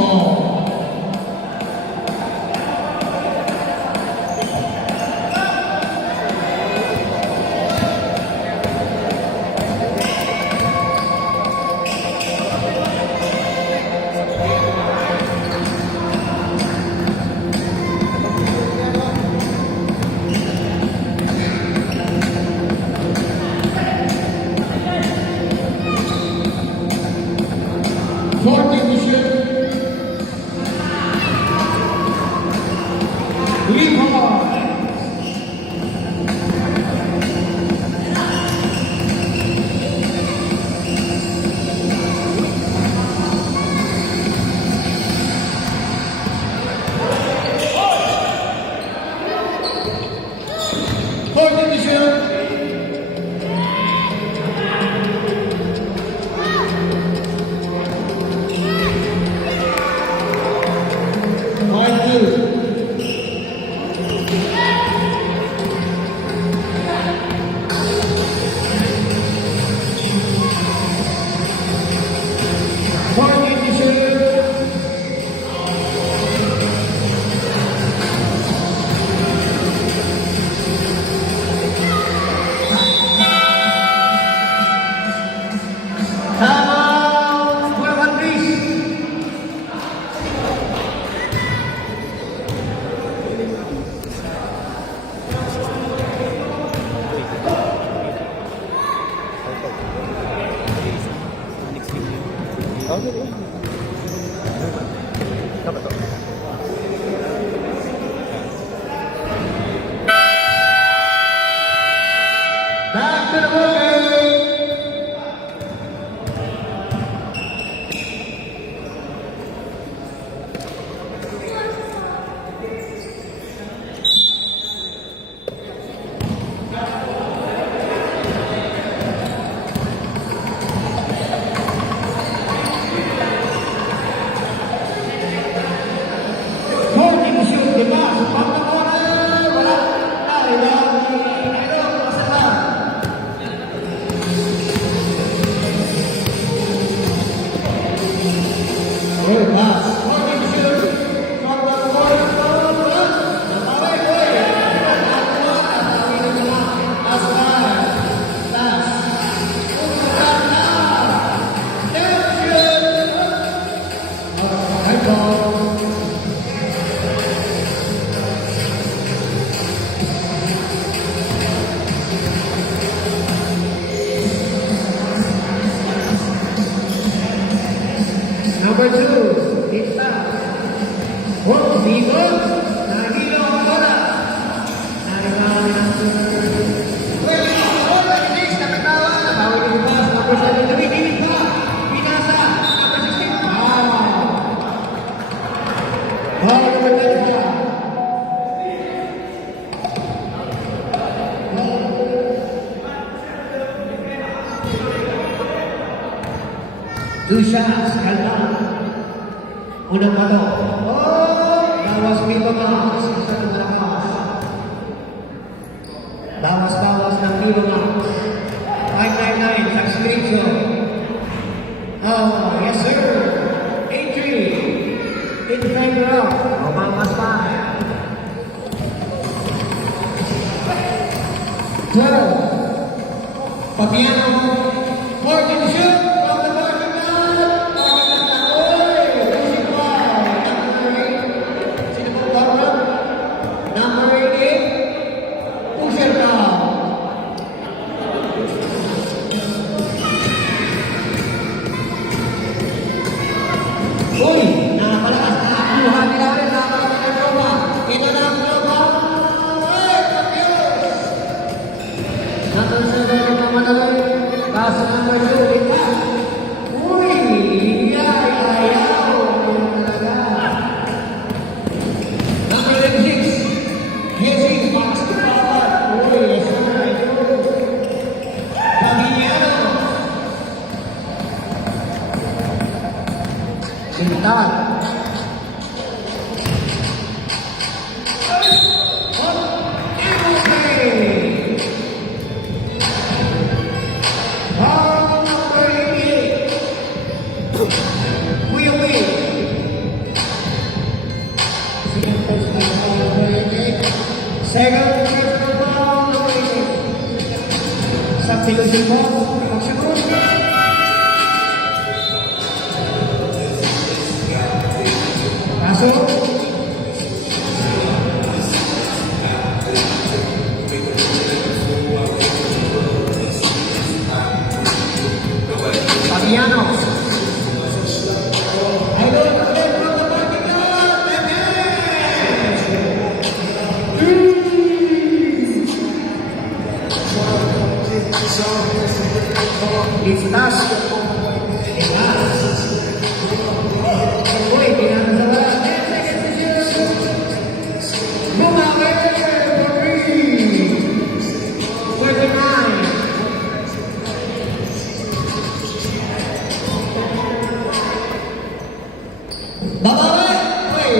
ball. Fourth edition, Liverpool. Fourth edition, Dapat to. back to the boogie. Fourth edition, diba? Sa pagkakuha wala. Ay, masama. Oy, mas. Fourth edition, pagkakuha wala. Napaway, oy. Tas na. Tas. Usukat na. Action. Ay, ball. Number 2, Pizza. Oh, dito. Nahilo ang bola. Bola, Denise, nakatawa. Bawal yung pass. Number 7, tumitigil pa. Pinasa. Number 16. Bawal number 10 pa. Two shots, kalma. Unang palo. Oh! Bawas Milo Max. Isa na malakas. Bawas ng Milo Max. 599 sa screenshot. Oh, yes sir. Entry. In favor of Omangas 5. 12. Papiano. 14 shoot. Uy! Nakapalakas na kuha nila rin. Nakapalakas na tropa. Ito na ang tropa. Ay! Pag-yun! Natang sa mga madaloy. Second personal foul, located. Substitution mo, magsagot. Pasok. Fabiano. Idol, from the parking lot. Listas. Uy, pinakasawalan. 10 seconds to shoot. Bumawi for three. 49. Babawi! Uy!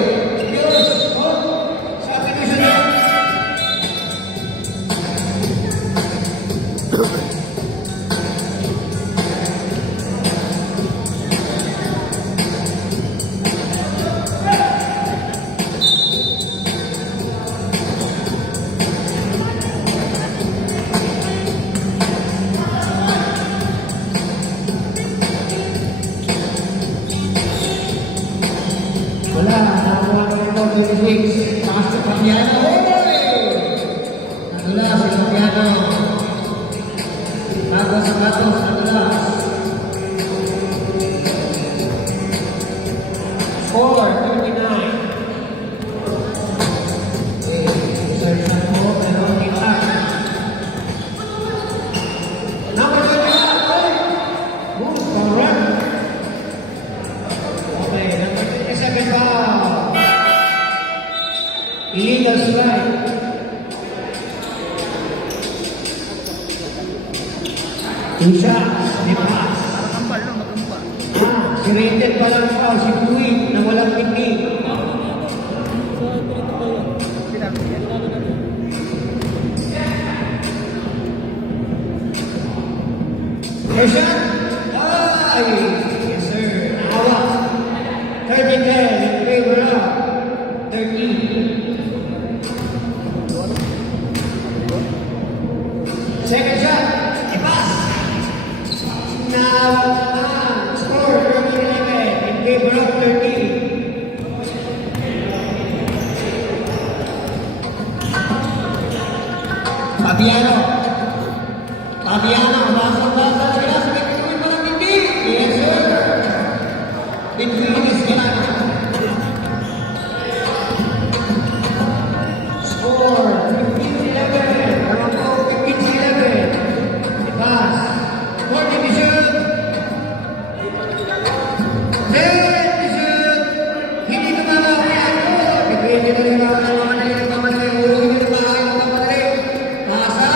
Yun! Oh! Substitution yun! Wala, nakakuha na ito, 26. Takas sa Fabiano. Nadula si Fabiano. Batos, nadula. Score, 39. Okay, insertion mo, pero hindi ka. Number 21. Move, correct. Okay, number 27 foul. Illegal strike. Two shots, di pass. Nakakambal, no? Magkambal. Si Rated pa lang foul, si Puig na walang technique. Sinabi niya. First shot. Ay! Yes, sir. Nakawa. 30-10 in favor of 13. Second shot. I-pass. Now, score 30-11 in favor of 13. Fabiano. Fabiano, basa-basa sila sa nagkakawin pa ng hindi. Yes, sir. Pinilinis nila. Score 15-11. Alam ko, 15-11. Pass. Score division. Then, division. Hindi tumama ang Fabiano. Bigyan nyo na rin mga nagmamadali, nagmamadali. Ulungin nyo na mga nagmamadali. Pasa.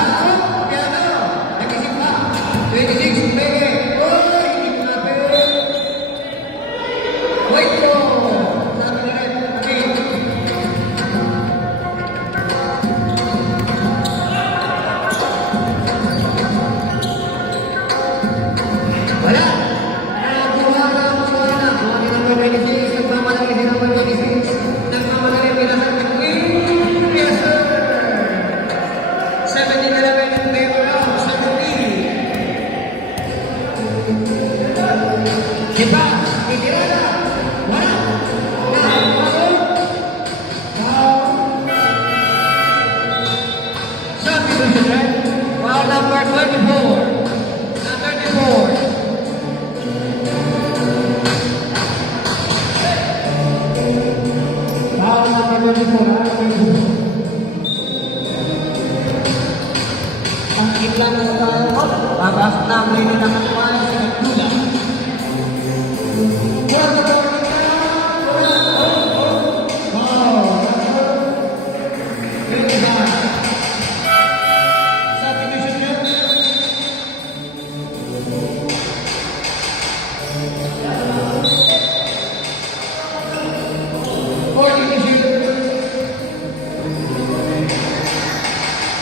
Fabiano. Nagising pa. 26, pwede. Uy, hindi ko na pwede. Wait po. Sabi na rin. Okay. Wala. Nakakuha na ang mga anak. Mga number 26, nagmamadali si number 26. Nagmamadali pinasal ka. Yes, sir. 17-11 in favor of 17. Kita, titira na. Wala. Nakapasok. Foul. Substitution, right? Foul number 24. Na 34. Foul number 24. Ang iklan na sa tayo. Babas na ang may nanakakuha sa nagtula.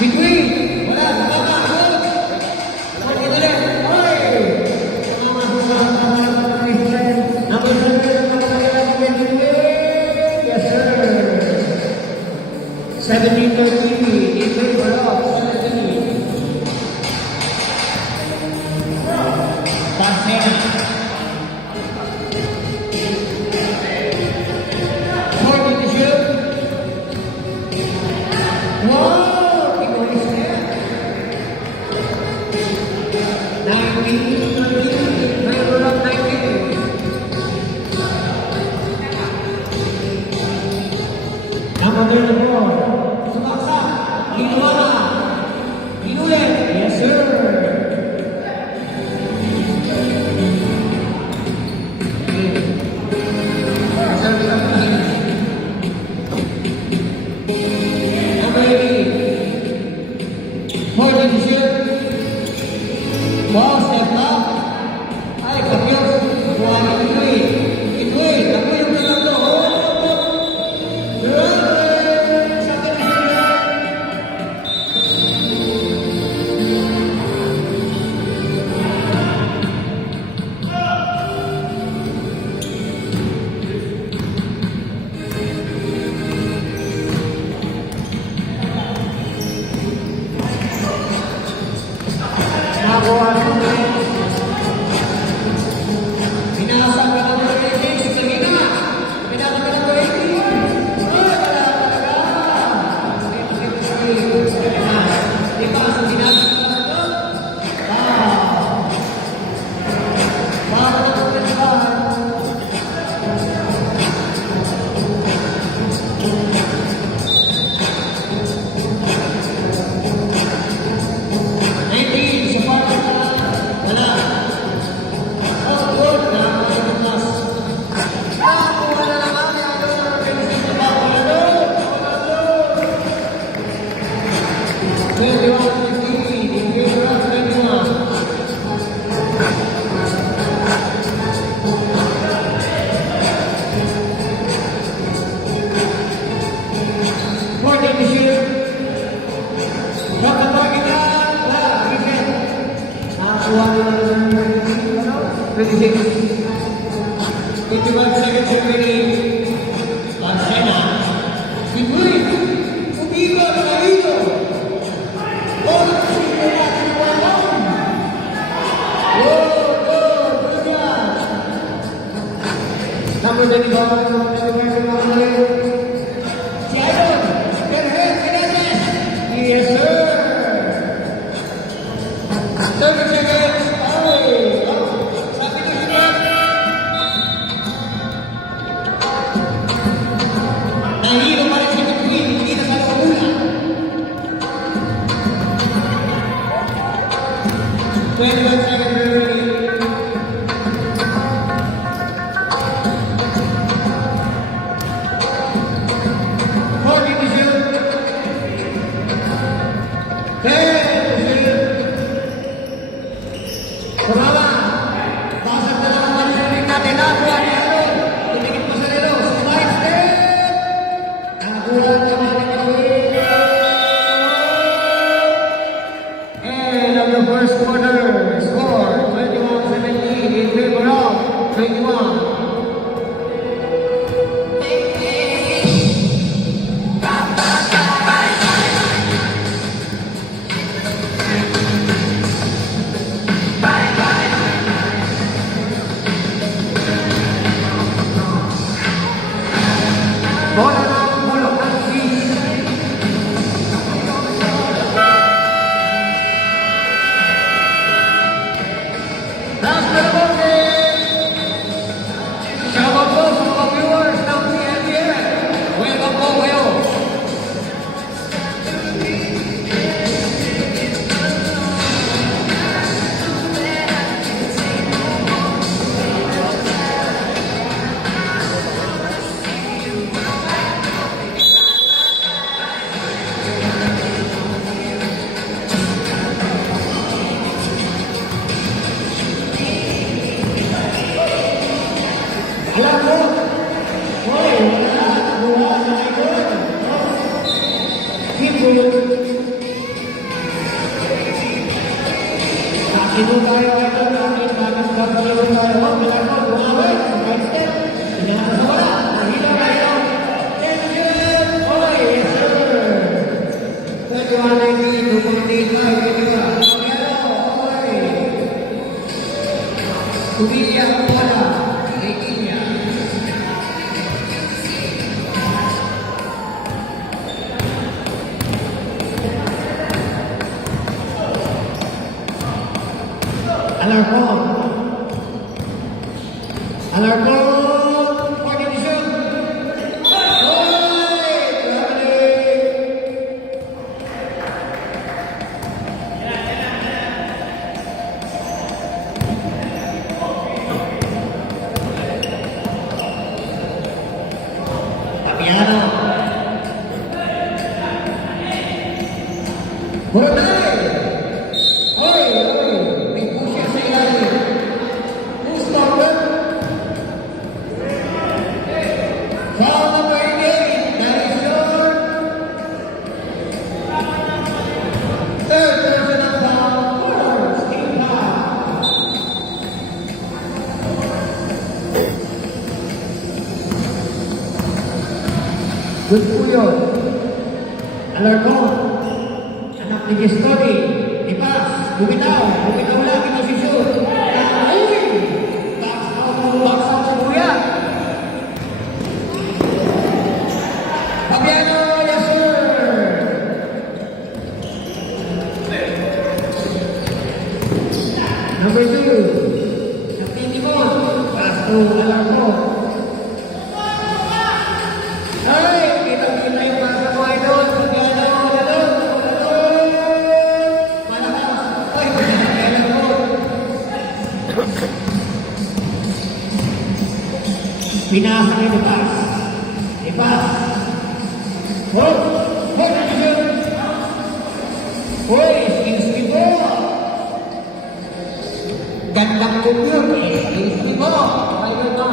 Between, wala, baba, good. Oy! 17-13 in favor of 17. Pasena. 40 to shoot. Wow! Ikaw is net. 19-13 in favor of 19. Number 34. Sumaksa. Ginawa na. Ginulit. Yes, sir. Number 80. 40 to shoot. Wow, step up. Ay, kapiyos. Kuha ni Itoy. Itoy, ako yung talalo. Nakakuha ng Binasa ka ng 20, sa gina. Binasa ka ng 20. Wala talaga. Di ba, sa binasa ka ng Bakit ako nagbahan? Seconds remaining. Pasena. Itoy. Umiba ka rito. Oras ko na tinuwalan. Go, go, good job. Number 25. Si Idol. Perhen Fernandez. Yes, sir. 30 seconds. Away. Sabi ko si Mark. Nahihilo pa rin si McQueen, hindi na kalauula. 21 seconds remaining. Sumama. Basag na lang ang manusuling natin. Nakuha ni Aaron. Tumingin po sa relo. Side step. Nakuha naman ni Kawin. And of the first quarter, score 21-17 in favor of 21. Bola ng Bulacan Seas. Last na naman shoutout po sa mga viewers ng PNBL. Welcome po kayo. Alam mo, hoy, wala, buha na ito. Hipo. Ito tayo, ito namin, magkakaroon tayo, pinakot, bumawin, step, pinakot sa wala, nahila tayo. Tension, hoy, yes sir. Alarcon. Alarcon. For the decision. Oy! Traveling. Fabiano. Brunei! Oi, oi! May push siya sa ilalim. Who's stronger? Foul number 8. That is your third personal foul for Steve Howe. Good po yun. Alarcon. Anak ni Gestoni. Ipas. Bumitaw. Bumitaw lang. Ito si Shoot. Uy! Box out si Kuya. Fabiano, yes sir. Number 2. Napili mo. Pass to Alarcon. Ay, kita-kita yung pasa mo idol. Fabiano, idol. Malakas. Ay, kailan mo. Pinasa ni Ipas. Ipas. Oh, position. Hoy, skills ni po. Gandang kumyong eh. Skills ni po. Idol na.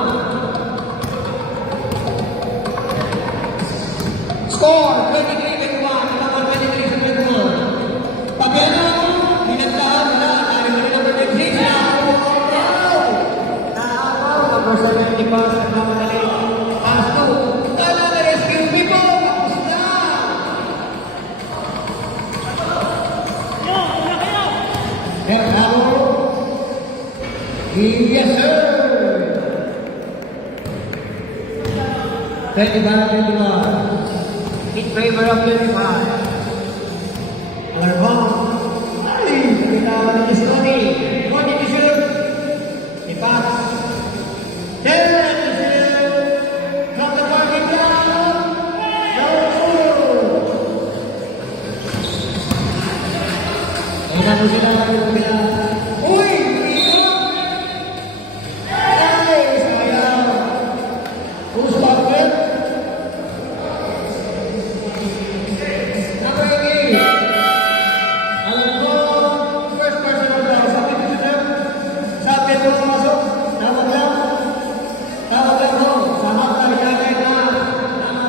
Score, 23-21. Number 23-21. Fabiano, pinagdahan na. Tayo na rin number 26. Naapaw. Number 70 pass. Nagmamadali. Pass to. Tala na rescue people. Tapos na. Mercado. Yes, sir. 25-21. In favor of 25. Alarcon. Ay, binitawan ni Gestoni. For the decision. Ipas. There is decision. From the party ground. No. Ay, nato sila. Uy! Ay, sayang. Who's pocket? Number 8. Alarcon. First personal foul. Sabi ko siya. Sabi ko masuk. Tawag lang. Tawag lang ho. Samak na siya kayo na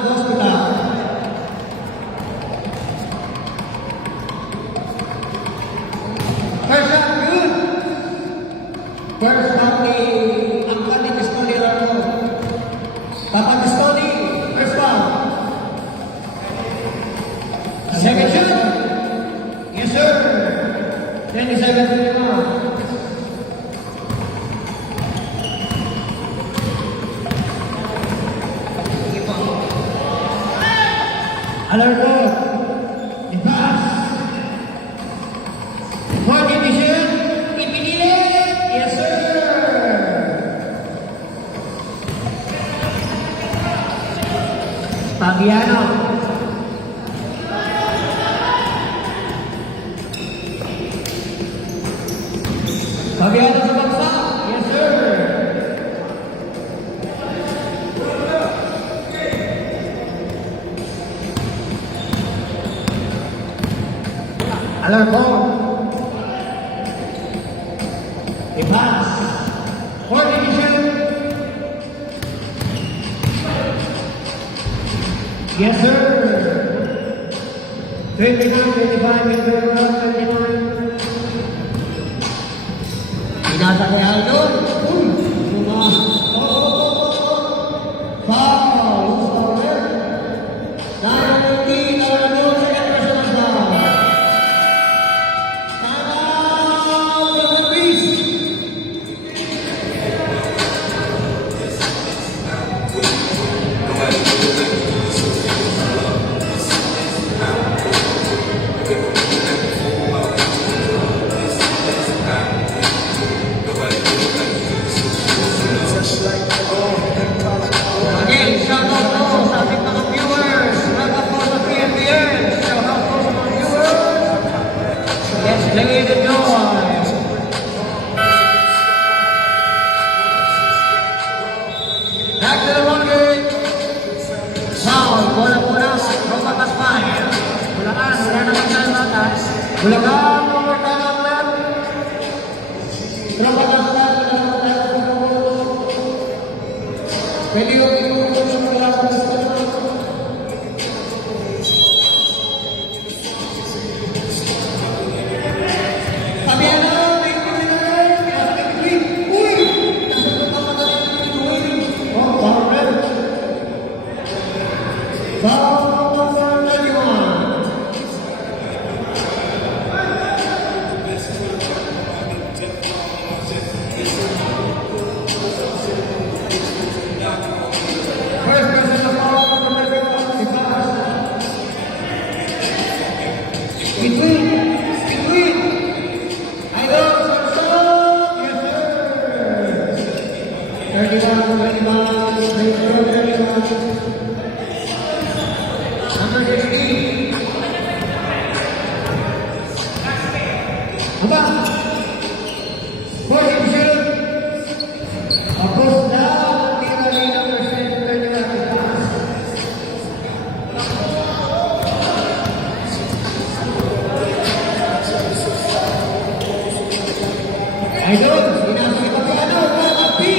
hospital. First shot, good. First shot ni Angkan ni Gestoni Alarcon. Papa Gestoni. First foul. Second shot. Yes, sir. 27-21. Alarcon. Ipas. For the decision. Ipinilit. Yes, sir. Fabiano. Fabiano sa baksa. Yes, sir. Alarcon. Ipas. For division. Yes, sir. 29, 25, 29. Pinasa kay Aldon. Foul. Who's over? 19, Aldon. Second personal foul. Foul. Philippines. Bulacan, overtime outlet. Tropa ng outlet. Pwede yung inuutot sa mga Fabiano, may kuminan. Uy! Nasa ito pa magaling yung inuwi. Oh, foul red. Foul number 21. First person of all, number 21, Between. Idol, Samson, yes sir. 31. Number 16. Aba. For him shoot. Tapos na. Tira rin ang percent. 31. Idol, ginagawa ko pa ano, kapati.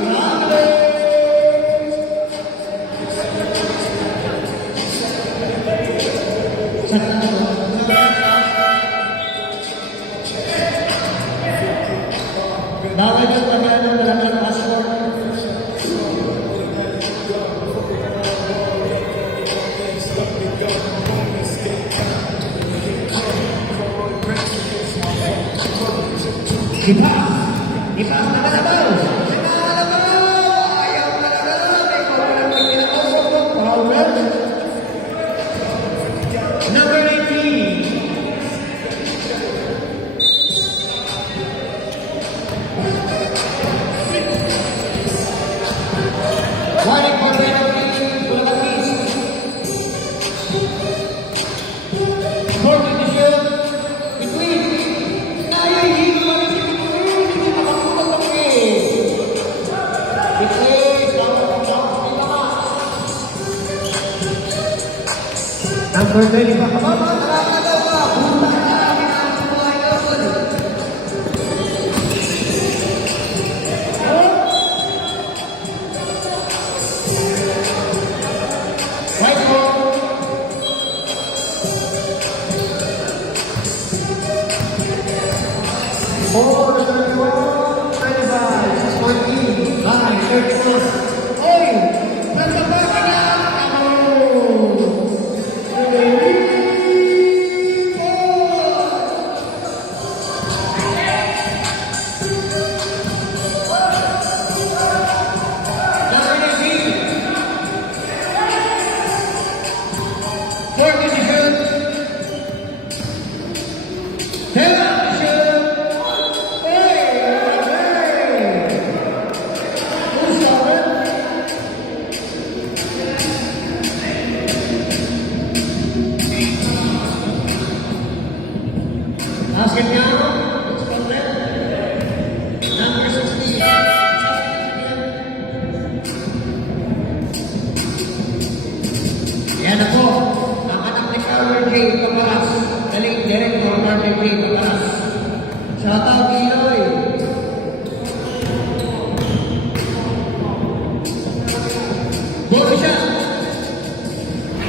Grabe. Bawal yung pagano, malaking passport. Ipas na kalabaw. Ayaw na kalabaw. May kawalan mo pinakasok. Power. Number 19. Warning for penalty. Bulacan East. 14 to shoot. Between. Number 20 pa. Kababa, nakakalaw ka. Punta ka namin ang mga idol. Right ball. Four, 31, 25, 6.8, 9, 30 plus. Oy! Nasa baka na! Yan ako, ang anak ni Carver J. Paparas, galing director Carver J. Paparas. Shout out, Iloy. Bolo siya.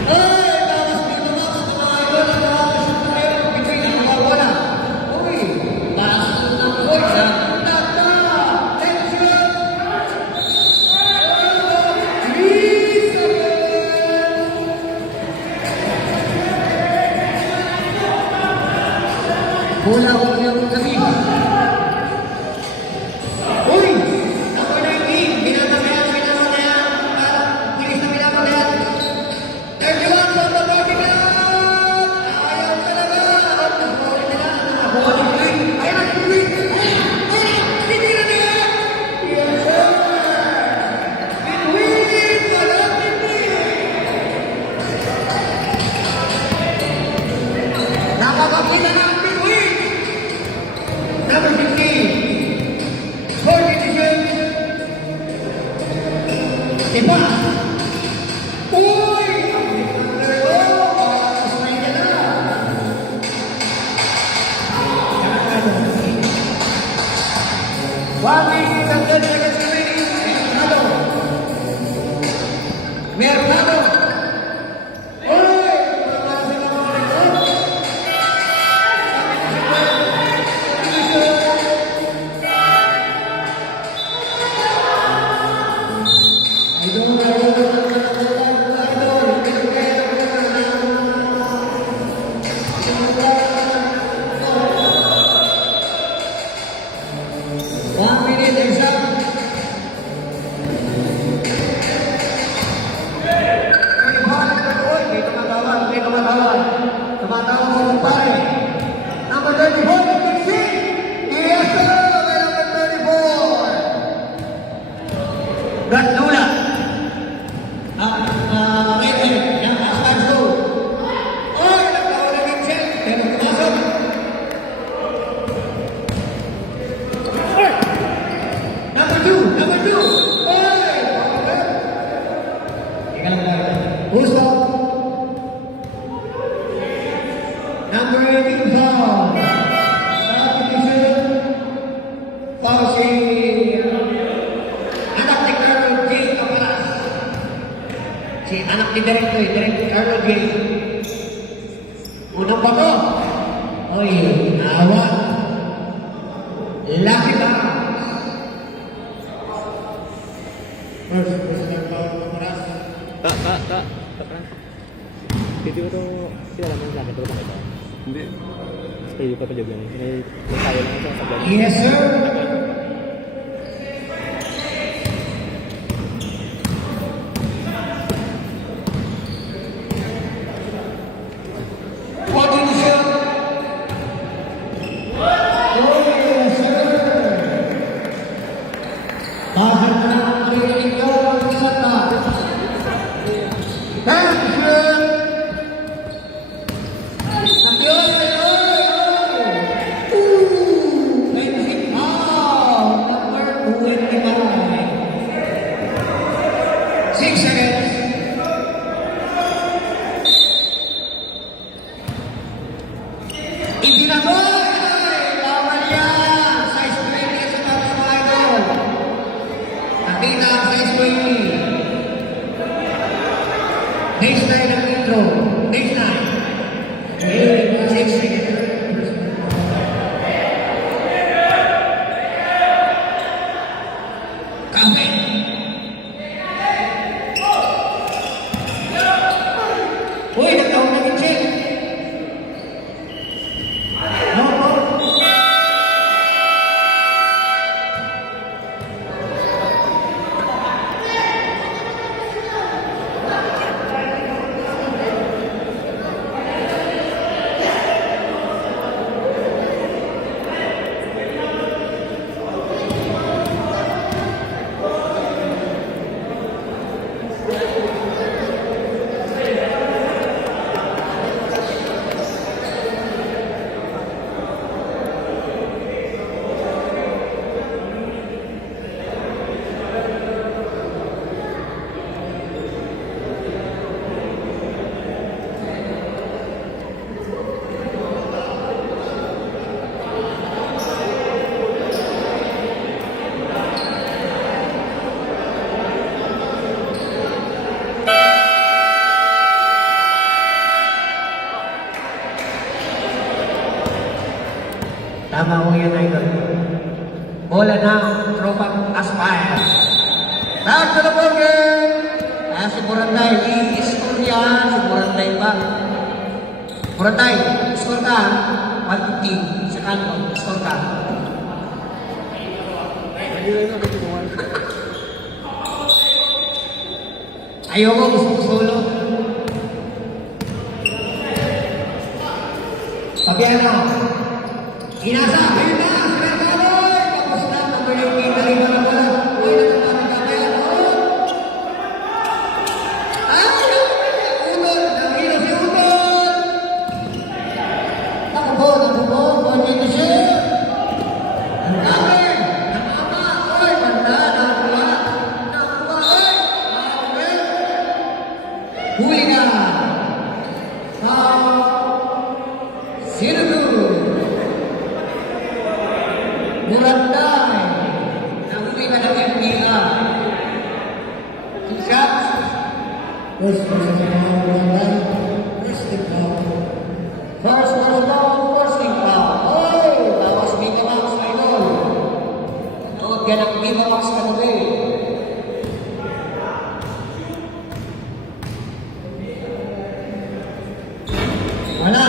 Ay, tapos dito nga sa mga idol, ang mga shoot na rin, bigay na ang wala. Uy, taas na ng boy, ha? Tata! Tension! Bola ko yung gabi. Uy! Ako na yung binatabayan. Bilis na binatabayan. 31 from the body na! Ayaw talaga! At nagpawin nila. Nakabuha yung ring. Ayan ang ring! Hindi na niya! Yes, sir! Between! Wala between! Nakakakita ng between! Number number 18 foul. Substitution. Foul si anak ni Carlo J. Caparas. Si anak ni Direk Carlo J. Unang bato. Oy, awat. Lucky bounce. First na foul ng Caparas. Kak. Pwede ko ito, pinalaman sa akin, pero bakit ito? Hindi. Pwede ko pa job lang. May tayo lang ito sa vlog. Yes, sir. What did you say? Oh, yes, sir. Bakit na nakikinig ko ang isang na? Thank you, sir. Ayun, ayun. Ooh, magic foul. Number 25. 6 seconds. Itinagoy! Bawal yan! Size 20 sa tapos mga idol. Nakita ang size 20. Baseline ang intro. Baseline. Ayun, 6 seconds. Kamay. Uy, nagtawag na kitchen. No. Tama ko yan, idol. Bola ng tropang Aspire. Back to the ball game. Si Buranday, i-score yan. Si Buranday ba? Buranday, score ka. 150 sa kanto. Score ka. Ayoko, gusto ko solo. Pabiano. Inasa, ayun na, sinagaloy! Tapos na, number 18 na rin na pala. Uy, natatanong ka kaya mo. Udol! Nakino si Udol! Nakubo, bonito siya. Ang dami! Nakama, oy, banda, nakuha, oy! Okay. Huli ka! Sino Buranday, nahuli ka ng FBR. 2 shots. First foul, forcing foul. Oy, bawas Bitamax, idol. Tuod ka ng Bitamax kagabi. Wala.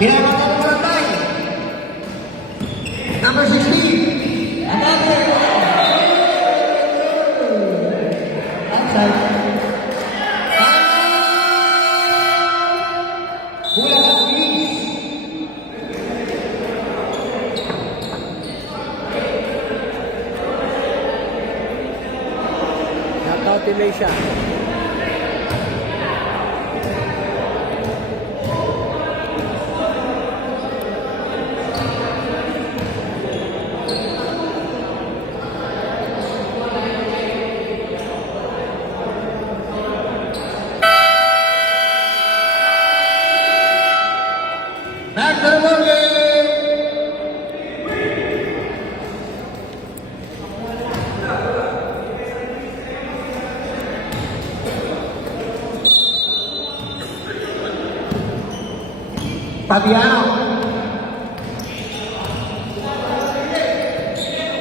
Ginagawa ng Buranday. Number 16. Outside. Bola ka, please. Knockout in Malaysia. Fabiano.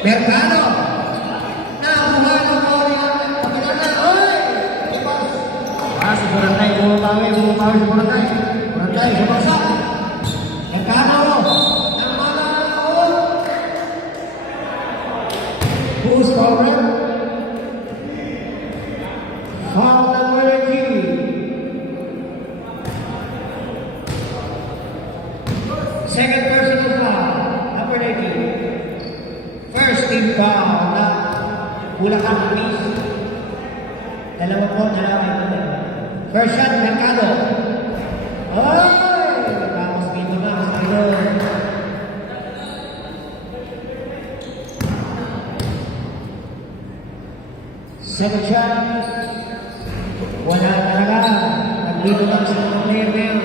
Mercado. Nakuha ng bola. Pagkakala. Oy! Si Boracay. Bumupawi si Boracay. Boracay, sumaksak. Mercado. Ang bola. Who's forward? Foul number 18. Second personal foul, number 19. First team foul na Bulacan Police. Dalawa po. First shot, Mercado. Ay! Tapos dito na, Spider. Second shot. Wala talaga. Nandito lang sa mga player na yun.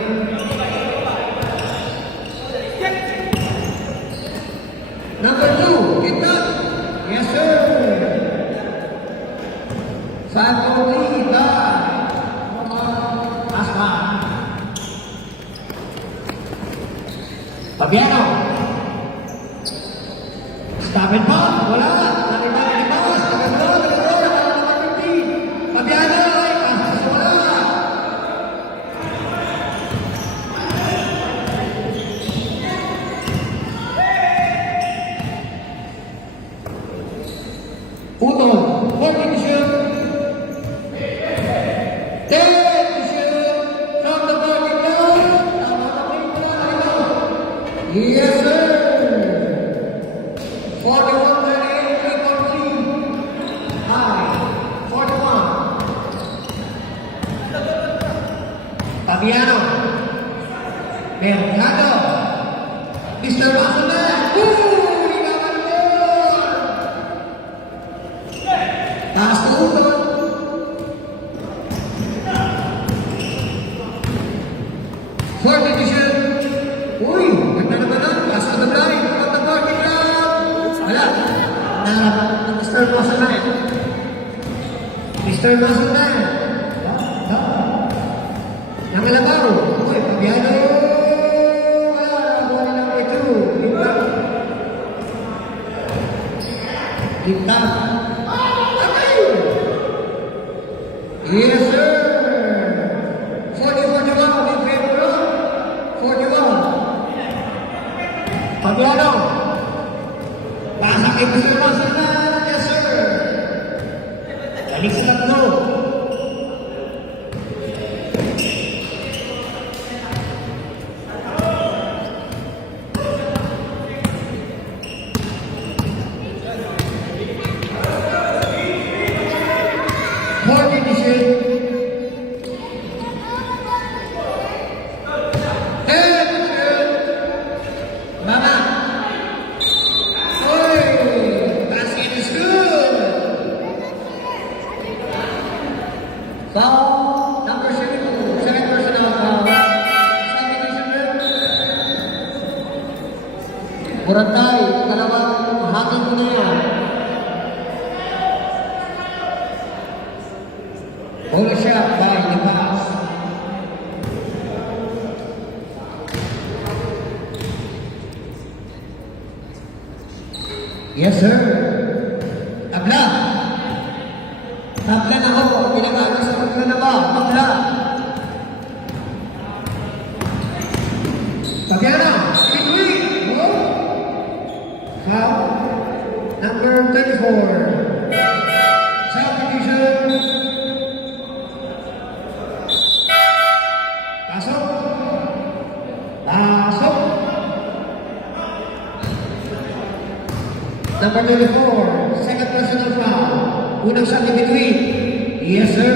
Number 2, hit that. Yes, sir. Santo Lita. Asma. Fabiano. Stop it pa. Wala. Fabiano. Wala. Uno, 40 to shoot. 10 to shoot. From the parking lot. Yes, sir. 41, 38, 3.3. High. 41. Fabiano. Mercado. Mr. Masonan. Hinaman mo. Taas na ulo. Fourth edition. Uy, ganda naman nun. Pass to the blind. From the parking lot. Wala. Mr. Masonan. Mr. Masonan. Nangalabaw. Uy, Fabiano. Wala. Wala number 2. Linta. Yes, sir. 40-41 in favor of 41. Fabiano. Pasa kay Mr. Masonan. Yes, sir. Balik sa tatlo. Foul number 72, second personal foul. Boracay, dalawang hatin mo na yan. Ball shot by Lipas. Yes, sir. Tabla. Tabla na ako. Pinag-aano sa tabla na ba? Tabla. Fabiano. Quickly. Oh. Foul. Number 34. Self-division. Pasok. Pasok. Number 24, second personal foul. Unang shot in between. Yes, sir.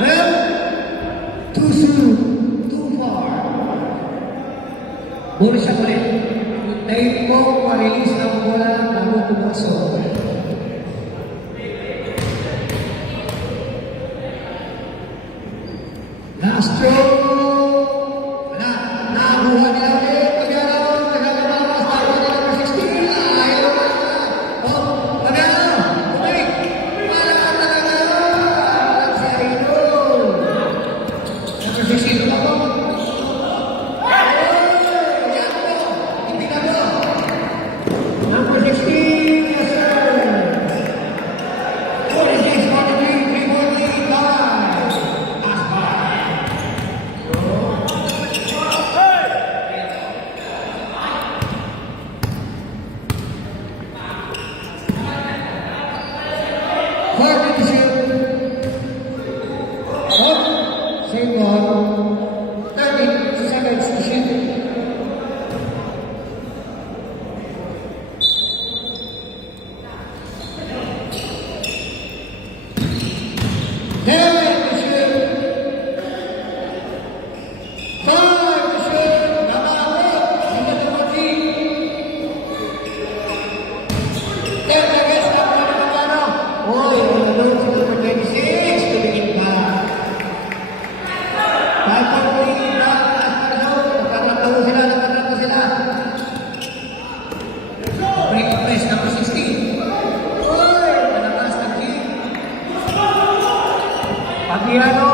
Well, too soon, too far. Muli siya ulit. Hintayin mo ma-release ng bola bago pumasok. Last throw. Wala. Nakakuha nila ulit. Pagkakaroon. Nagkakalawas. Number 16 po. Hindi na po. Number 16, yes sir. 46, 43, 340, guys. Same one. 30 seconds to shoot. Ten to shoot. 5 to shoot. Nabako. Hindi na mati. 10 seconds na po na magkano. Uy, ano si number 26 to begin pa. Pagiano,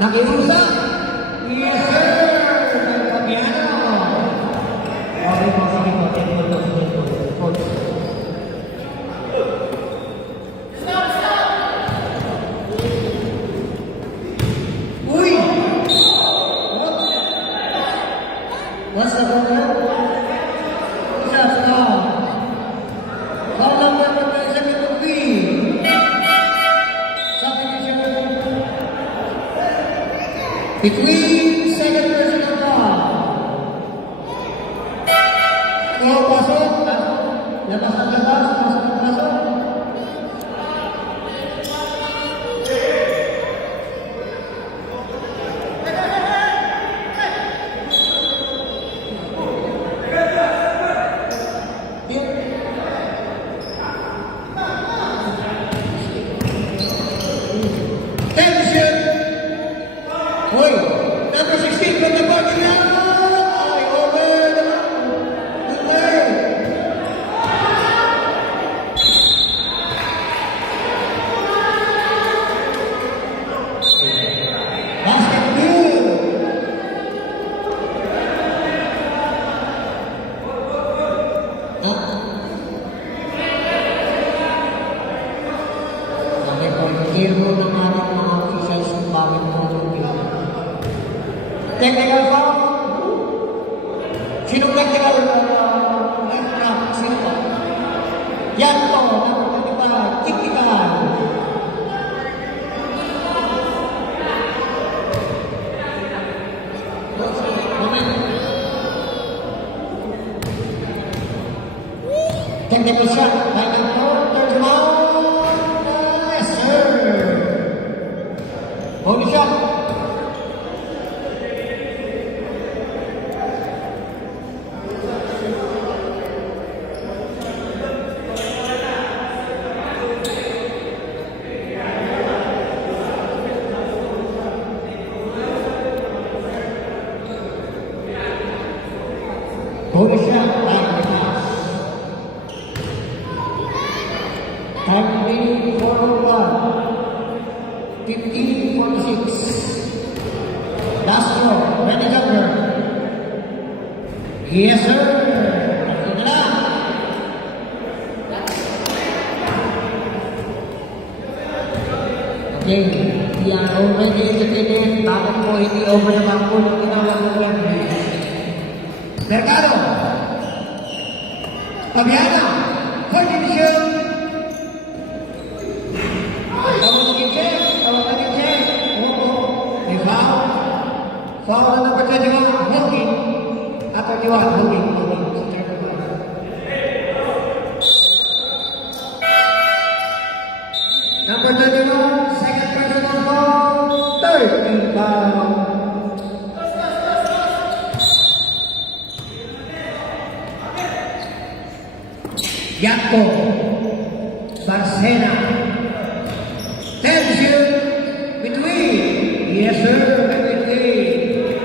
nakiusap, yes sir, Pagiano. Okay po, sige po, uy! What's the problem? Shots down. Call number 27 between second person and one. So, pasok. Labas ang labas. Pasok ang pasok. Tension. Hoy, number 16 from the party now. Ay, over the third. Basket blue. Okay po, hero ng ating mga officials kung bakit po technical foul? Sino technical left half? Sino po? Yan po, number 25, technical. Technical shot, final foul, third foul. Yes sir. Holy shot. Holy shot, time pass. Time remaining 4:01. 15:46. Last throw, ready jumper. Yes sir. Ito na lang. Okay, yan already indicated. Bakit po hindi over na bangko yung ginawa mo yan? Mercado. Pabiana. Fourth division. Tawag ng check. Tawag ng check. Oo. May foul. Foul na number 21. Holding. At 31. Holding. Sa third quarter. Number 31. Second personal foul. Third team foul. Yanko Barcena. Tension between. Yes sir, everything.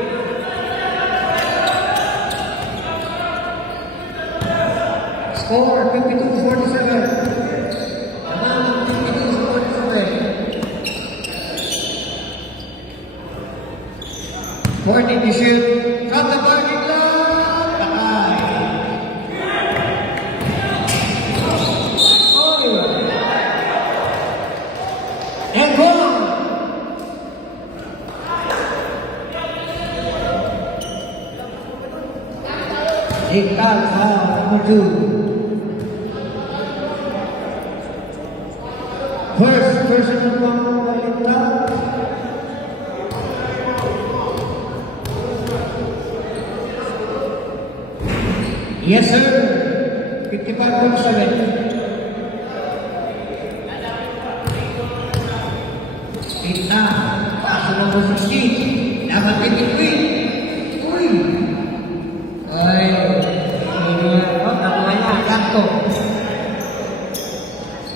Score 52-47. 52-47. 14 to shoot. From the parking lot. Patay. And goal. Ikat number 2. First personal foul by Ikat. Yes, sir. 55.7. Kita. Pasok ng 16. Dapat 53. Uy. Ay. Oh, nakuha niya. Sakto.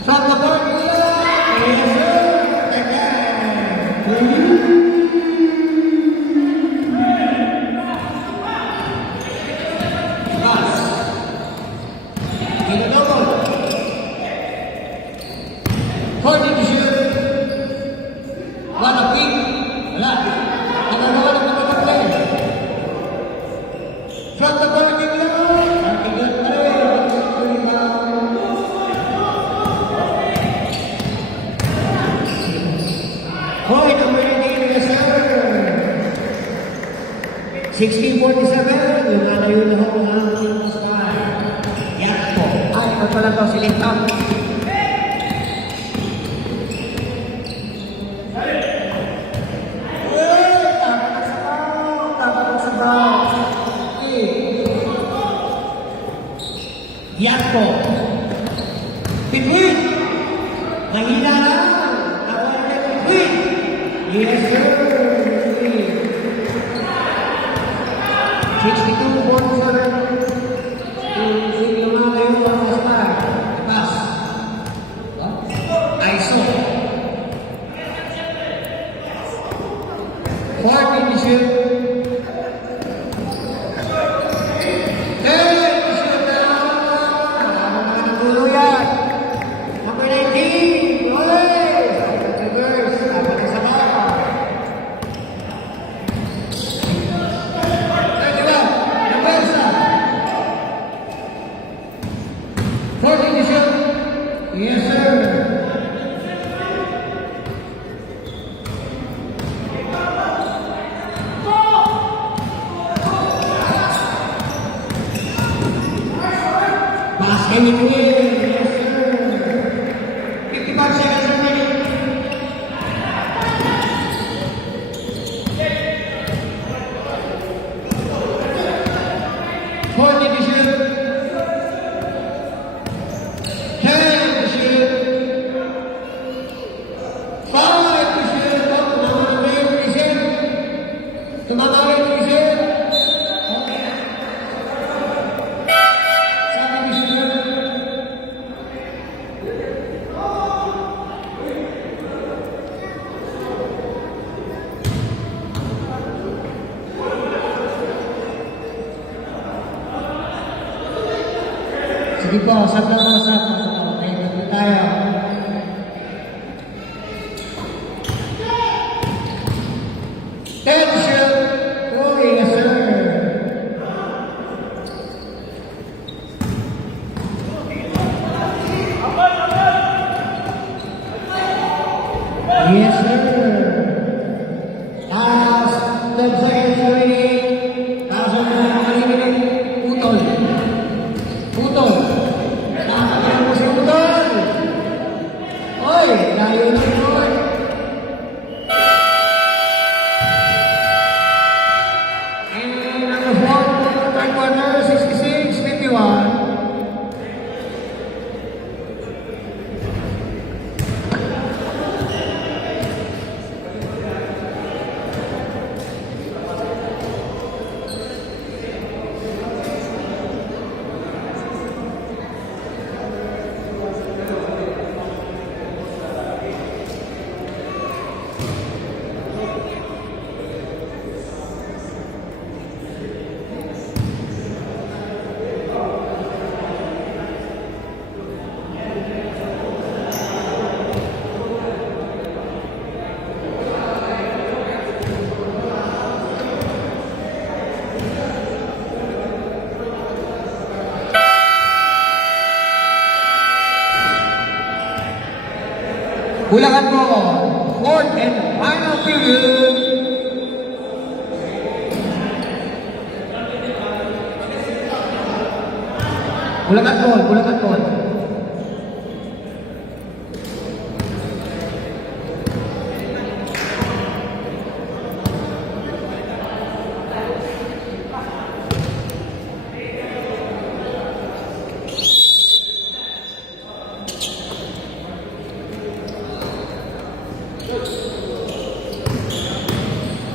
From the board. Yes, sir. Pass. Ginagawal. 40 to shoot. One of pick. Wala. Nagagawa ng mga play. From the parking lot. Parking lot pa rin. Hoy, number 18, yes sir. 1647. Yung nalayo na ho ang team star. Yan po. Ay, ito pala to, si Lintang. Yakpo. Pitwin. Nahila na. Tawag niya Pitwin. Yes, sir. Pitwin. 62.7. Sige mga kayo mga star. Pass. ISO. 40 to shoot. Yes, sir. Basket ni Kuya. Yes, sir. 55 seconds remaining. Forty to shoot. 10 to shoot. 5 to shoot. Tumama na yung reset. Tumama na yung reset. 7 to shoot. Sige po, usap na usap. Tayo na tayo. Tension. Oh, yes, sir. Yes, sir. Last 12 seconds remaining. Pasok na mga remaining. Putol. Putol. Nakakagano mo si Putol. Oy, layo na yun. And on the fourth third quarter, 66-51. Ulangan mo, fourth and final period. Ulangan ball, ulangan ball.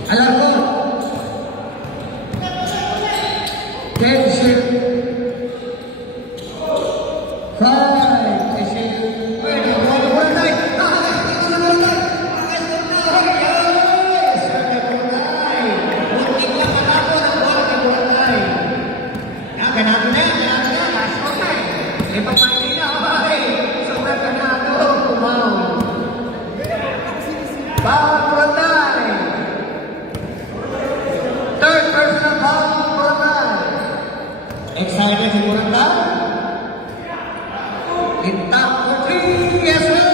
Alam mo, tension, five, tension, pwede, wala tayo, third personal foul, Boracay. Excited si Boracay? In top for three, yes sir!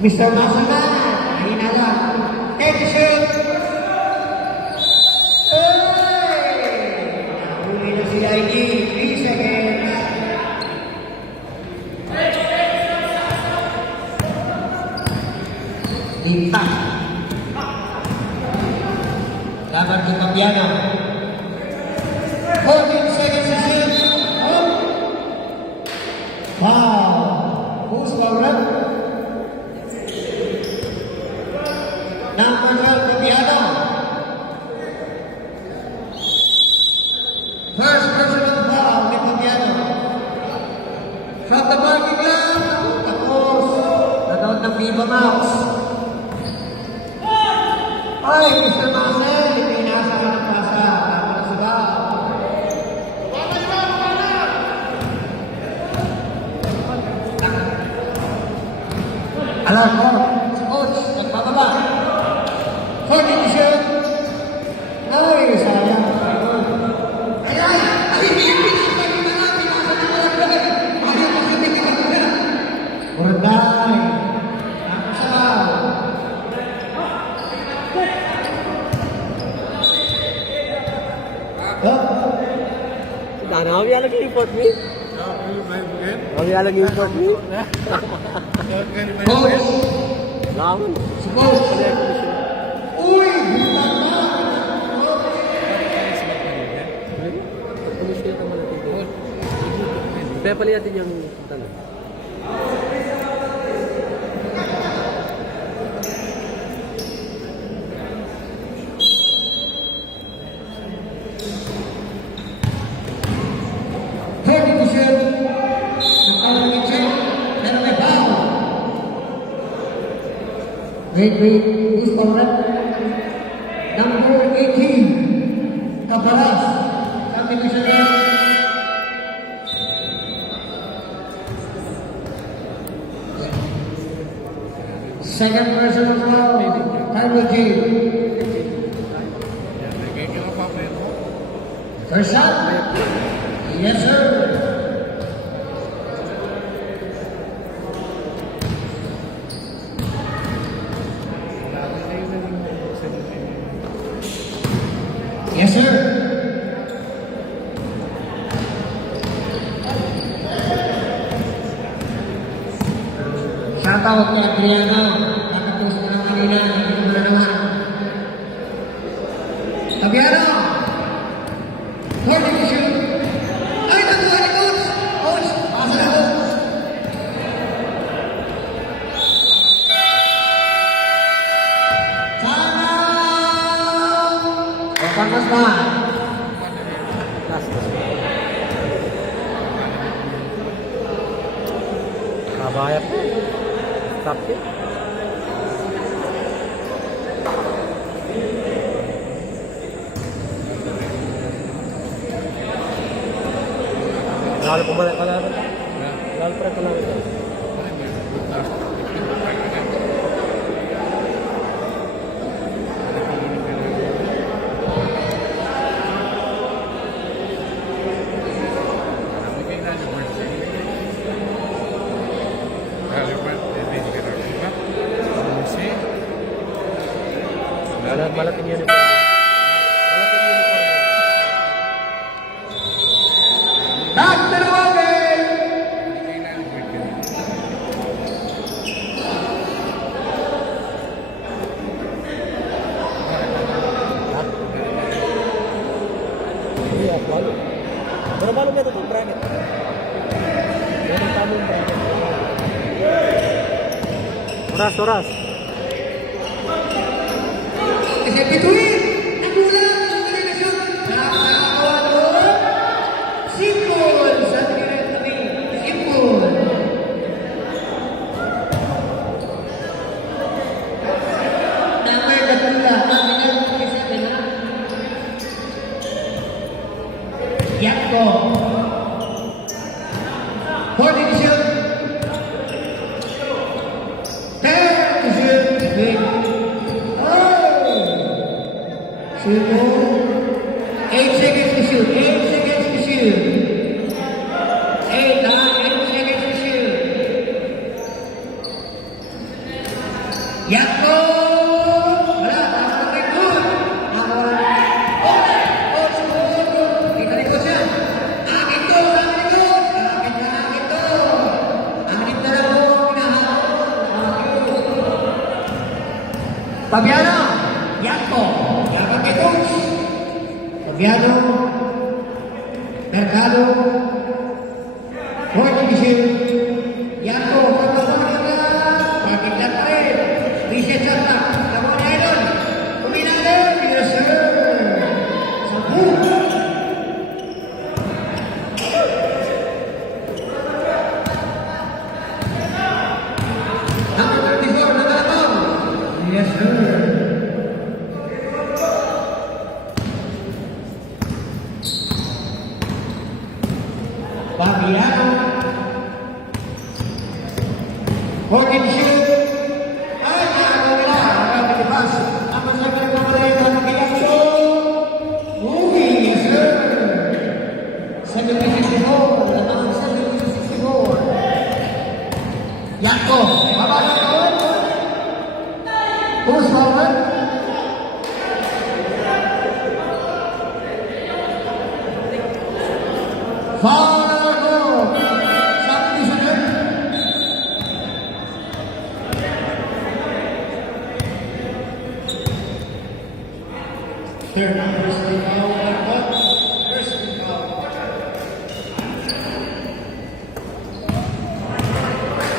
Mr. Masana, mahina lang. Take the shoot! Huli na si ID, 3 seconds. Lita. Laban kay Pabiano. 14 seconds to shoot. Wow. Who's fouled? Number 12, Pabiano. First personal foul ni Pabiano. From the parking lot, tapos nanood ng Viva Max. Ay, Mr. Marcel, ipinasa ka ng pasa. Tama na sa alam mo, si Coach, nagpapaba. 40 shoot. Ay, sayang. Boracay. Sana kami lagi import me. Kami lagi import me. Coach. Laman. Si Coach. Uy! Kaya pala natin yung tanong. Wait, who's correct? Number 18, Caparas. Subdivision left. Second personal foul, Carlo G. First shot? Yes, sir. Yes, sir. Shout out kay Adriano. Nakapos na lang kanina. Nakapos na naman. Tabiano. 40 to shoot. Ay, nakuha ni Coach. Coach, pasa na Coach. Sana! Panas na. Kabayap. Tapi. Lalo pumalik ka lang. Lalo pa rin ka lang. Malaking uniform. Malaking uniform. Back to the Walker! Iya, malu. Berapa malu ka ito bracket? Meron tamang bracket. Oras. Kasi bituin! Nagulang ang kombinasyon! Nakakawan mo! Simple! Sa tingin kami, simple! Number Gatula, kami na isa na. Yakko! Holding the shield! Turn the shield! Wait! Shoot more. 8 seconds to shoot. 8 seconds to shoot. 8 seconds to shoot. Yakko! Wala. Nakapagay good. Kita likod siya. Akin to. Akin to. Akin na lang po. Pinahabol. Fabiano. Yakko. Yakko kay coach. Fabiano. Mercado. Jorge Michel. Yakko. Pagkakot na. Pakitlat pa rin. Reset shot na. Tama na idol. Kuminalo. Yes sir. Sampu. Number 34. Nakalabang. Yes sir. Fabiano. Jorge Michel. Ay, nakakawala. Nakakalipas. Ang masakit na pala ng Yakko. Yes sir. 764. Lamang 764. Yakko. Baba na ito. Push forward. Foul. Third number is foul. First foul.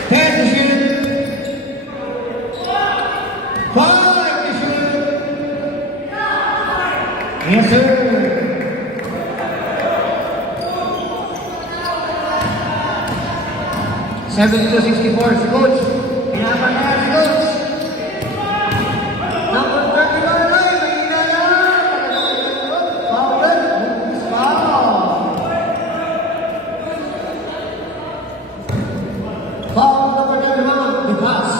10 to shoot. 5 to shoot. Yes sir. Seven to 64, si Coach. Pinapan na si Coach. Number 39, mahina na. Foul. Foul number 31, the pass.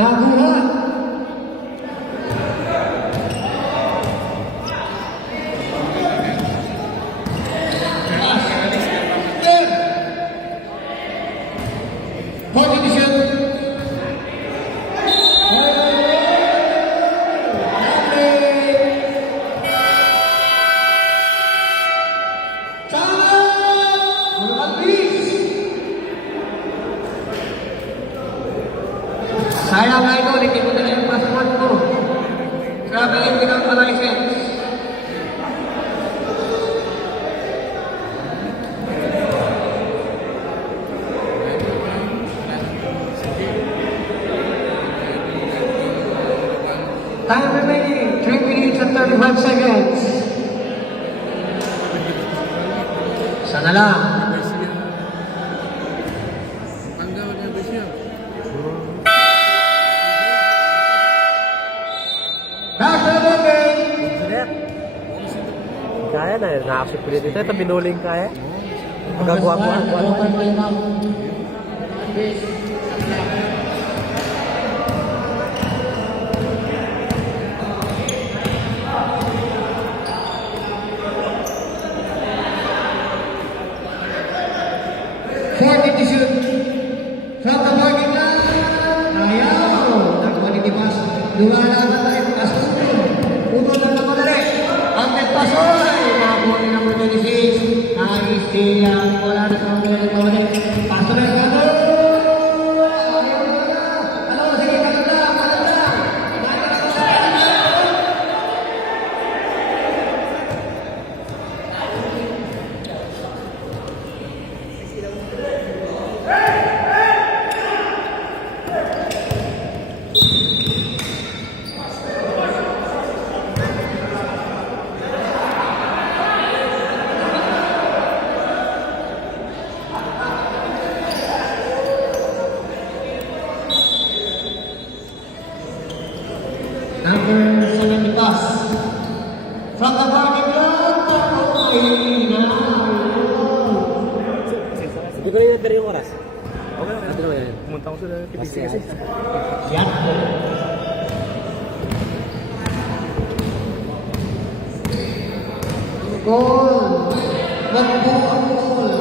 Nakuha. Position. Sayang nga ito, hindi ko na yung passport ko. Grabe yung pinag-license. Time remaining, 3 minutes and 35 seconds. Sana lang. Back to the ball game. Kaya na, nakakasupulit ito. Ito, binuling kaya. Magagawa-gawa. Lumalaban na rin ang asunod. Puno lang na madali. Ang Pasoy. Nakakuha ni number 26. Nice siya. Wala na sa mga nagmamadali. Paso na yung ano. Ano, sige, kalat lang. Number 70 pass. From the parking lot, Pasoy na. Hindi ko rin na yung oras. Okay lang. Ano yan? Pumunta ko sa PPC kasi. Yan. Goal. Nagbuo ang goal.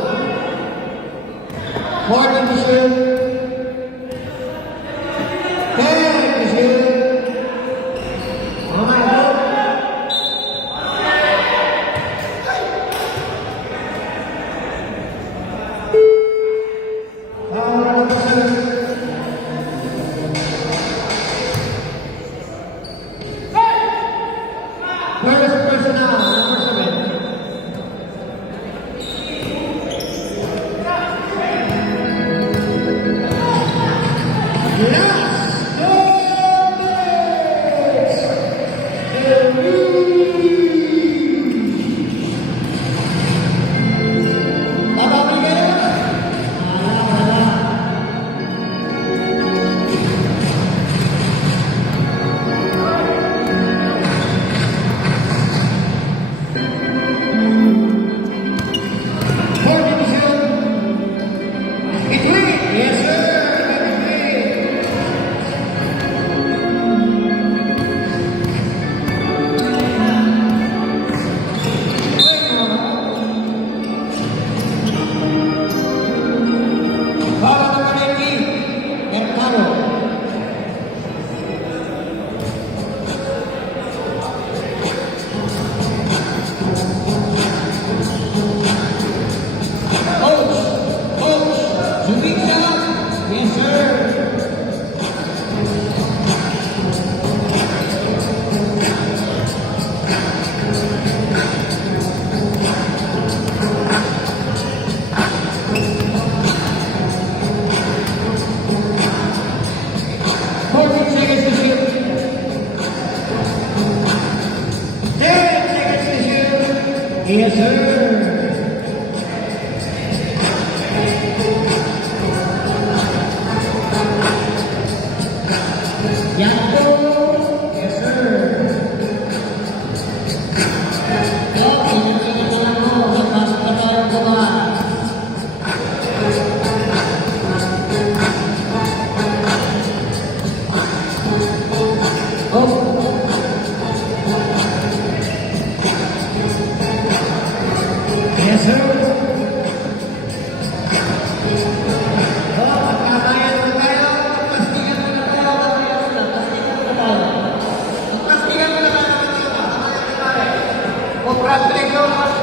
For division. 10 division. Oh my God. First personnel, number 7. Last 2 minutes. Babalik kayo? Wala. For division. Between. Yes, sir. Between. Para naman yung Mercado. Coach, shooting shot. Yes, sir. Fourteen seconds to shoot. 10 seconds to shoot. Yes, sir. Yan po. Yes, sir. Okay, nakikita mo. Magpasok na tayo ko ba? Oh. Yes, sir. Magkakayan na tayo. Magpastigan mo na tayo. Magpastigan mo na tayo. Congratulations.